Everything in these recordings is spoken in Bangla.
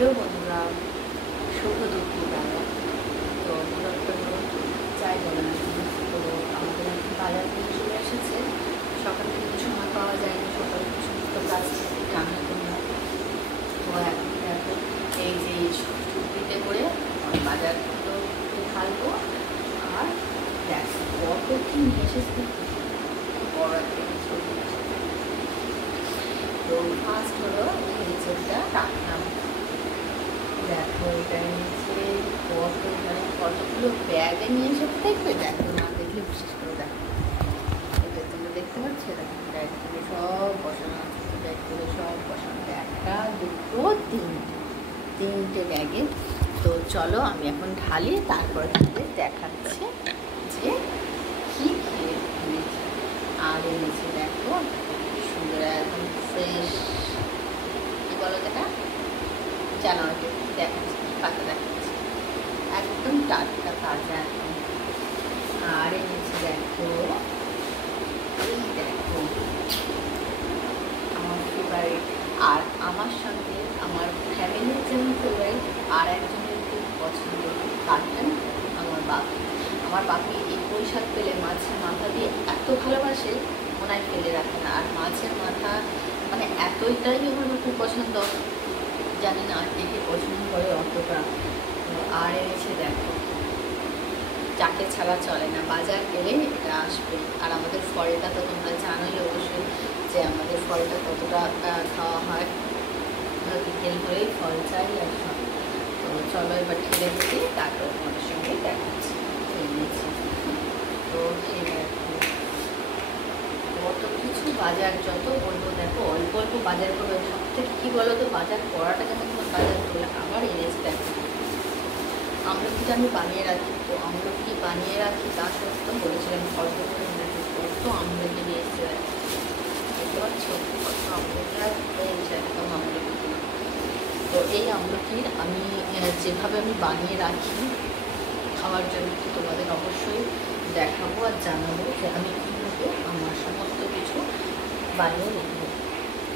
হ্যালো বন্ধুরা, শুভ দুপুরবেলা। তো যাই বলে না কেন, তো আমাদের এখন বাজার থেকে চলে এসেছে। সকালে কিন্তু সময় পাওয়া যায়নি, সকালে সমস্ত কাজ রান্না করলাম। তো এখন দেখো এই যে ছুটিতে করে বাজারগুলো ঢালবো। আর দেখো কত কি নিয়ে এসেছে, বড় একটা ছবি। তো ফার্স্ট হলো নিচেরটা রাখলাম। দেখো এটা নিচে কত, মানে কতগুলো ব্যাগে নিয়ে এসে দেখবে। দেখো না দেখলে বিশেষ করে দেখো, এটা তোমরা দেখতে পাচ্ছ। দেখো ব্যাগগুলো সব বসানো আছে, ব্যাগগুলো সব বসানো, একটা দুটো তিনটে ব্যাগে। তো চলো আমি এখন ঢালি, তারপরে তোমাদের দেখাচ্ছে যে কী খেয়ে নিয়েছি। আর এনেছে দেখো সুন্দর একদম ফ্রেশ, কী বলো এটা, জানুয়ারিতে দেখাচ্ছে, পাতা দেখাচ্ছে একদম টাটকা তাজা একদম। আর এনেছে দেখো, এই দেখো আমার ফেভারিট। আর আমার সঙ্গে আমার ফ্যামিলির যেমন ফেভারিট, আর একজনের খুব পছন্দ, কাটন আমার বাপি। আমার বাপি এই পুঁই শাক পেলে মাছের মাথা দিয়ে এত ভালোবাসে, মনে হয় ফেলে রাখে না। আর মাছের মাথা মানে এতটাই আমার খুব পছন্দ, জানি না আর দেখে পছন্দ করে অতটা। আর এনেছে দেখো, যাকে ছাড়া চলে না, বাজার গেলে এটা আসবে। আর আমাদের ফলটা তো তোমরা জানোই অবশ্যই, যে আমাদের ফলটা কতটা খাওয়া হয়, বিকেল করেই ফল চাই আর সব। তো চলো এবার ঠেলে দিই, তারপর তোমাদের সঙ্গে দেখাচ্ছি এনেছি। তো এই দেখো কত কিছু বাজার, যত বলবো দেখো অল্প অল্প বাজার করবো। সব থেকে কী বলো তো, বাজার করাটা যেমন তোমার বাজার করলে। আবার এনেছে দেখো আমলকিটা আমি বানিয়ে রাখি, তো আমলকি বানিয়ে রাখি, তা সত্ত্বেও বলেছিলাম অল্প করে নিয়ে কত আমলকি নিয়ে এসেছে। দেখতে পাচ্ছ কত আমলকিটা হয়েছে, একদম আমলকি। তো এই আমলকির আমি যেভাবে আমি বানিয়ে রাখি খাওয়ার জন্য, তো তোমাদের অবশ্যই দেখাবো আর জানাবো যে আমি কীভাবে আমার সমস্ত কিছু বানিয়ে নেব।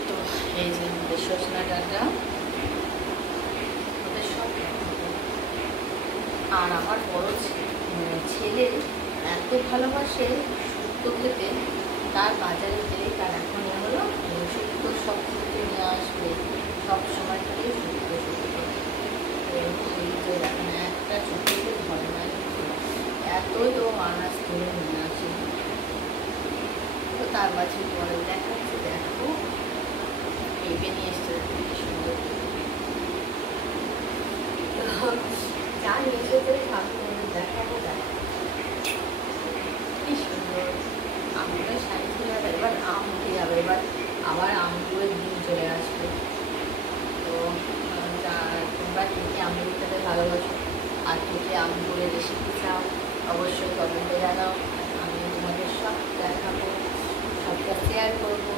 তো এই যে আমাদের সজনা ডাঁটা, ওদের সব দেখাবো। আর আমার বড় ছেলে এত ভালোবাসে শুক্তো খেতে, তার বাজারে গেলে তার এখন হলো শুক্তো সব খেতে নিয়ে আসবে, সব সময় থেকে শুক্তো শুক্তো। এই যে এখন একটা শুক্তোতে ধরে না, এতই ও আনাজ করে নিয়ে আসে। তো তার মাঝে পরে দেখাচ্ছে দেখো পেঁপে নিয়ে এসছে সুন্দর, যা নিয়ে এসেছে দেখাবো। কি সুন্দর আমগুলো সাইজ হয়ে যাবে, এবার আম উঠে যাবে, এবার আবার আমগুলোর দিন চলে আসবে। তো তোমরা কে কে আমগুলো খেতে ভালোবাসো আর কে কে আমগুলো রেসিপি চাও অবশ্যই কমেন্টে জানাও। আমি তোমাদের সব দেখাবো, সবটা শেয়ার করবো।